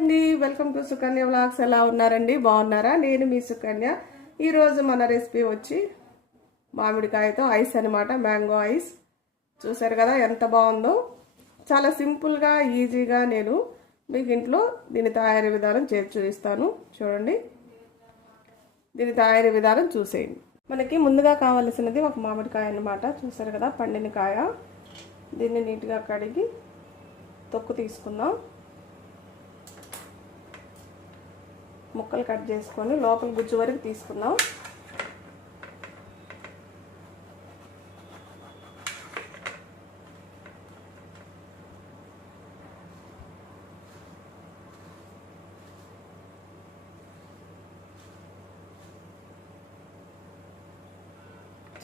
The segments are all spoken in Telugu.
అండి, వెల్కమ్ టు సుకన్య వ్లాగ్స్. ఎలా ఉన్నారండి? బాగున్నారా? నేను మీ సుకన్య. ఈరోజు మన రెసిపీ వచ్చి మామిడికాయతో ఐస్ అనమాట, మ్యాంగో ఐస్. చూసారు కదా ఎంత బాగుందో. చాలా సింపుల్గా ఈజీగా నేను మీకు ఇంట్లో దీని తయారీ విధానం చేసి చూపిస్తాను. చూడండి, దీని తయారీ విధానం చూసేయండి. మనకి ముందుగా కావలసినది ఒక మామిడికాయ అనమాట. చూసారు కదా, పండిన కాయ. దీన్ని నీట్గా కడిగి తొక్కు తీసుకుందాం. ముక్కలు కట్ చేసుకొని లోపల గుజ్జు వరకు తీసుకుందాం.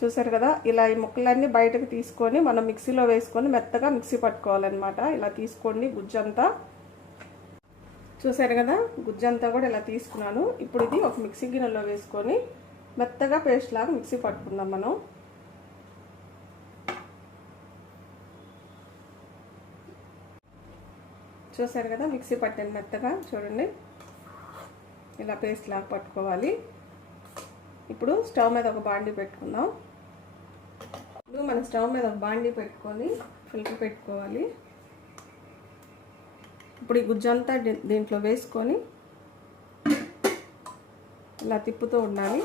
చూసారు కదా, ఇలా ఈ ముక్కలన్నీ బయటకు తీసుకొని మనం మిక్సీలో వేసుకొని మెత్తగా మిక్సీ పట్టుకోవాలన్నమాట. ఇలా తీసుకోండి గుజ్జంతా. చూసారు కదా, గుజ్జంతా కూడా ఇలా తీసుకున్నాను. ఇప్పుడు ఇది ఒక మిక్సీ గిన్నెలో వేసుకొని మెత్తగా పేస్ట్ లాగా మిక్సీ పట్టుకుందాం మనం. చూసారు కదా, మిక్సీ పట్టాను మెత్తగా. చూడండి, ఇలా పేస్ట్ లాగా పట్టుకోవాలి. ఇప్పుడు స్టవ్ మీద ఒక బాండీ పెట్టుకుందాం. ఇప్పుడు మన స్టవ్ మీద ఒక బాండీ పెట్టుకొని ఫిల్టర్ పెట్టుకోవాలి. ఇప్పుడు ఈ గుజ్జంతా దీంట్లో వేసుకొని ఇలా తిప్పుతూ ఉండాలి.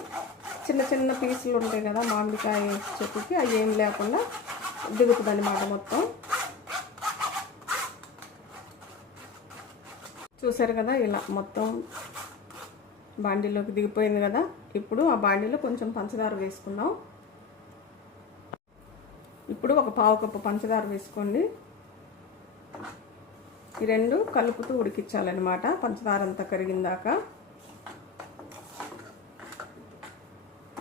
చిన్న చిన్న పీసులు ఉంటాయి కదా మామిడికాయ చెట్టుకి, అవి ఏం లేకుండా దిగుతుంది అన్నమాట మొత్తం. చూసారు కదా, ఇలా మొత్తం బాండీలోకి దిగిపోయింది కదా. ఇప్పుడు ఆ బాండీలో కొంచెం పంచదార వేసుకుందాం. ఇప్పుడు ఒక పావు కప్పు పంచదార వేసుకోండి. ఈ రెండు కలుపుతూ ఉడికించాలన్నమాట, పంచదార అంతా కరిగిందాక.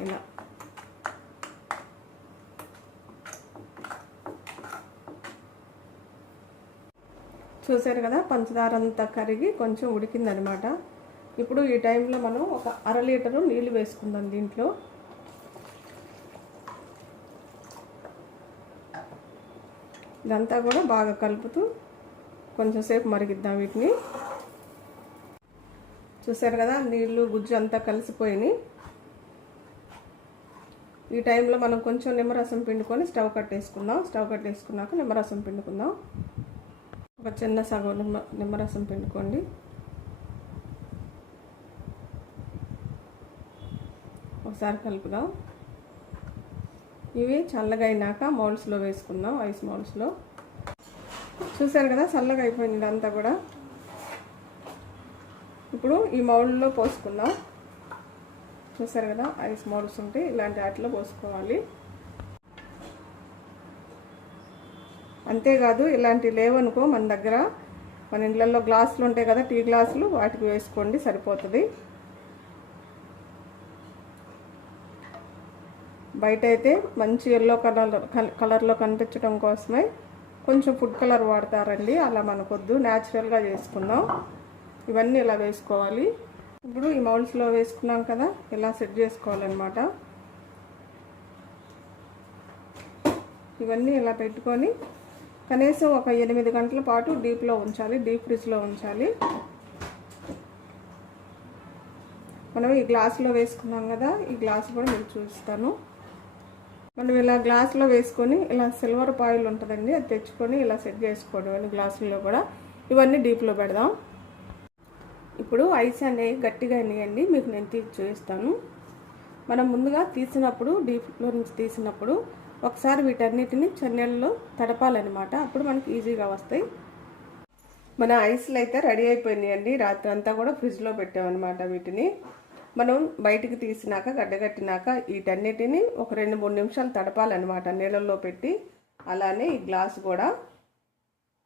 ఇలా చూసారు కదా, పంచదార అంతా కరిగి కొంచెం ఉడికిందనమాట. ఇప్పుడు ఈ టైంలో మనం ఒక 1/2 లీటరు నీళ్ళు వేసుకుందాం దీంట్లో. ఇదంతా కూడా బాగా కలుపుతూ కొంచెం సేపు మరిగిద్దాం వీటిని. చూసారు కదా, నీళ్ళు గుజ్జు అంతా కలిసిపోయినాయి. ఈ టైంలో మనం కొంచెం నిమ్మరసం పిండుకొని స్టవ్ కట్టేసుకుందాం. స్టవ్ కట్టేసుకున్నాక నిమ్మరసం పిండుకుందాం. ఒక చిన్న సగం నిమ్మరసం పిండుకోండి. ఒకసారి కలుపుదాం. ఇవి చల్లగా అయినాక మౌల్డ్స్లో వేసుకుందాం, ఐస్ మౌల్డ్స్లో. చూసారు కదా, చల్లగా అయిపోయింది ఇదంతా కూడా. ఇప్పుడు ఈ మౌల్డ్లో పోసుకుందాం. చూసారు కదా, ఐస్ మౌల్డ్స్ ఉంటే ఇలాంటి వాటిలో పోసుకోవాలి. అంతేకాదు, ఇలాంటివి లేవనుకో మన దగ్గర, మన ఇళ్ళల్లో గ్లాసులు ఉంటాయి కదా, టీ గ్లాసులు, వాటికి వేసుకోండి, సరిపోతుంది. బయట అయితే మంచి ఎల్లో కలర్లో కనిపించడం కోసమే కొంచెం ఫుడ్ కలర్ వాడతారండి. అలా మనకొద్దు, న్యాచురల్గా చేసుకుందాం. ఇవన్నీ ఇలా వేసుకోవాలి. ఇప్పుడు ఈ మౌల్డ్స్లో వేసుకున్నాం కదా, ఇలా సెట్ చేసుకోవాలన్నమాట. ఇవన్నీ ఇలా పెట్టుకొని కనీసం ఒక 8 గంటల పాటు డీప్లో ఉంచాలి, డీప్ ఫ్రిడ్జ్లో ఉంచాలి. మనం ఈ గ్లాసులో వేసుకున్నాం కదా, ఈ గ్లాసు కూడా మీకు చూపిస్తాను. మనం ఇలా గ్లాసులో వేసుకొని ఇలా సిల్వర్ పాయిల్ ఉంటుందండి, అది తెచ్చుకొని ఇలా సెట్ చేసుకోవడం అని గ్లాసుల్లో కూడా. ఇవన్నీ డీప్లో పెడదాం. ఇప్పుడు ఐస్ అనేవి గట్టిగా అయినాయండి, మీకు నేను తీసి చూపిస్తాను. మనం ముందుగా తీసినప్పుడు, డీప్లో నుంచి తీసినప్పుడు ఒకసారి వీటన్నిటిని చన్నీళ్ళలో తడపాలన్నమాట. అప్పుడు మనకి ఈజీగా వస్తాయి. మన ఐస్లు అయితే రెడీ అయిపోయినాయండి. రాత్రి అంతా కూడా ఫ్రిడ్జ్లో పెట్టామన్నమాట. వీటిని మనం బయటికి తీసినాక గడ్డగట్టినాక వీటన్నిటిని ఒక 2-3 నిమిషాలు తడపాలన్నమాట నీళ్ళల్లో పెట్టి. అలానే ఈ గ్లాస్ కూడా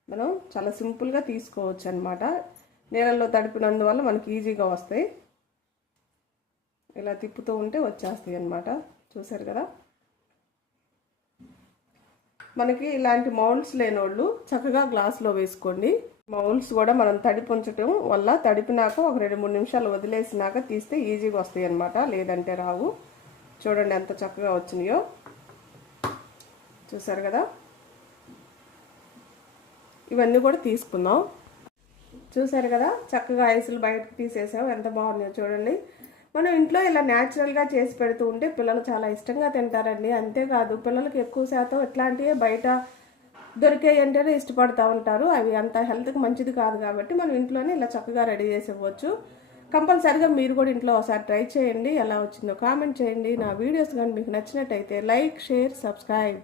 మనం చాలా సింపుల్గా తీసుకోవచ్చు అనమాట. నీళ్ళల్లో తడిపినందువల్ల మనకి ఈజీగా వస్తాయి. ఇలా తిప్పుతూ ఉంటే వచ్చేస్తాయి అన్నమాట. చూసారు కదా, మనకి ఇలాంటి మౌల్డ్స్ లేని వాళ్ళు చక్కగా గ్లాస్లో వేసుకోండి. మౌల్డ్స్ కూడా మనం తడిపి ఉంచడం వల్ల తడిపినాక ఒక 2-3 నిమిషాలు వదిలేసినాక తీస్తే ఈజీగా వస్తాయి అన్నమాట, లేదంటే రావు. చూడండి ఎంత చక్కగా వచ్చినాయో. చూసారు కదా, ఇవన్నీ కూడా తీసుకుందాం. చూసారు కదా, చక్కగా ఐసులు బయటకు తీసేసాం. ఎంత బాగున్నాయో చూడండి. మనం ఇంట్లో ఇలా న్యాచురల్గా చేసి పెడుతూ ఉంటే పిల్లలు చాలా ఇష్టంగా తింటారండి. అంతేకాదు పిల్లలకి ఎక్కువ శాతం ఇట్లాంటివే బయట దొరికాయి అంటేనే ఇష్టపడుతూ ఉంటారు. అవి అంత హెల్త్కి మంచిది కాదు కాబట్టి మనం ఇంట్లోనే ఇలా చక్కగా రెడీ చేసి ఇవ్వచ్చు. కంపల్సరిగా మీరు కూడా ఇంట్లో ఒకసారి ట్రై చేయండి. ఎలా వచ్చిందో కామెంట్ చేయండి. నా వీడియోస్ కానీ మీకు నచ్చినట్టయితే లైక్, షేర్, సబ్స్క్రైబ్.